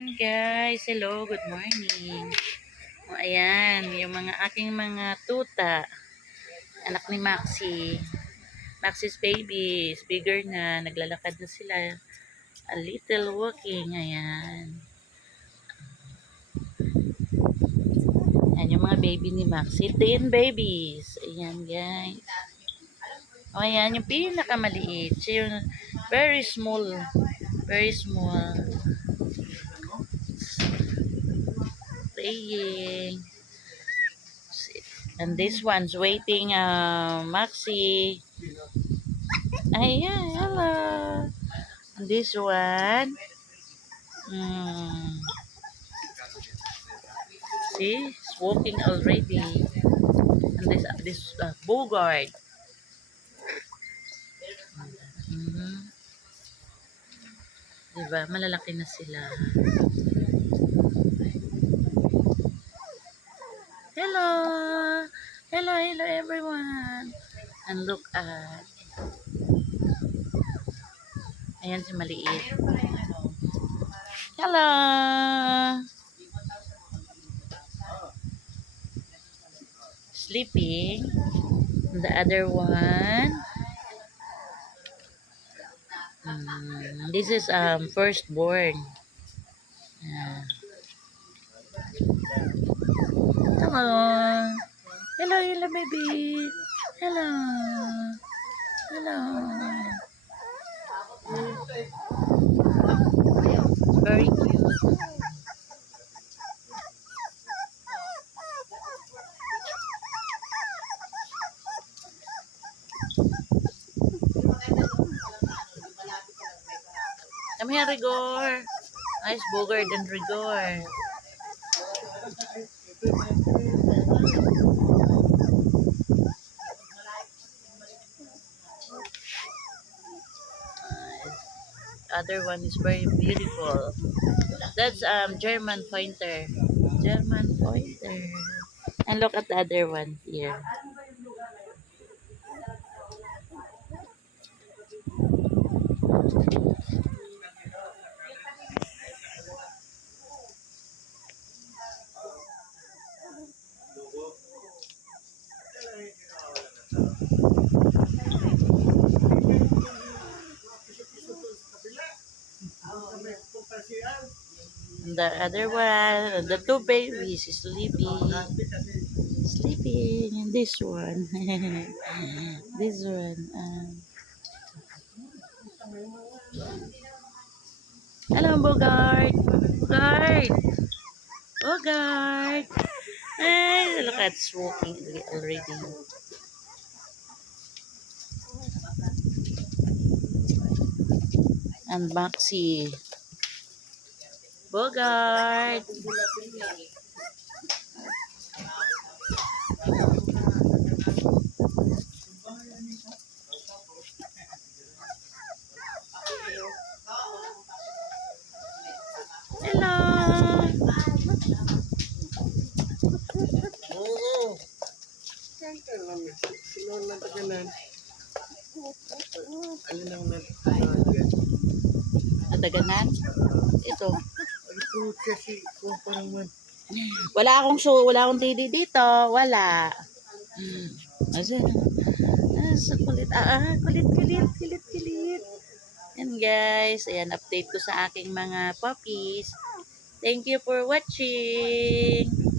Guys, hello, good morning. O, ayan, yung aking mga tuta, anak ni Maxi. Maxi's baby is bigger na, naglalakad na sila. A little walking, ayan. Ayan yung mga baby ni Maxi, 10 babies. Ayan, guys. O, ayan, yung pinakamaliit. Siya yung very small. Very small. Playing. And this one's waiting, Maxi. Ayan, hello. And this one, see, it's walking already. And this Bogart. Diba, malalaki na sila. Hello, hello, hello everyone. And look at, ayan si maliit. Hello. Sleeping. And the other one. This is firstborn. Hello. Hello, hello baby. Hello. Hello. Very cute. Come here, Rigor. Nice Bogart and Rigor. Other one is very beautiful. That's German Pointer. German Pointer. And look at the other one here. And the other one, the two babies is sleeping. Sleeping. And this one. This one. Hello, Bogart. Bogart. Bogart. Hey, look at it's walking already. And Maxi. Bogart. Hello. Oo. Kanta lang. Sino ang natagalan? Ano nang natagalan? Nataganan? Ito. Ito kasi kung parang man. Wala akong TV dito. Wala. Asa? Sa kulit. Kulit. And guys, ayan, update ko sa aking mga puppies. Thank you for watching.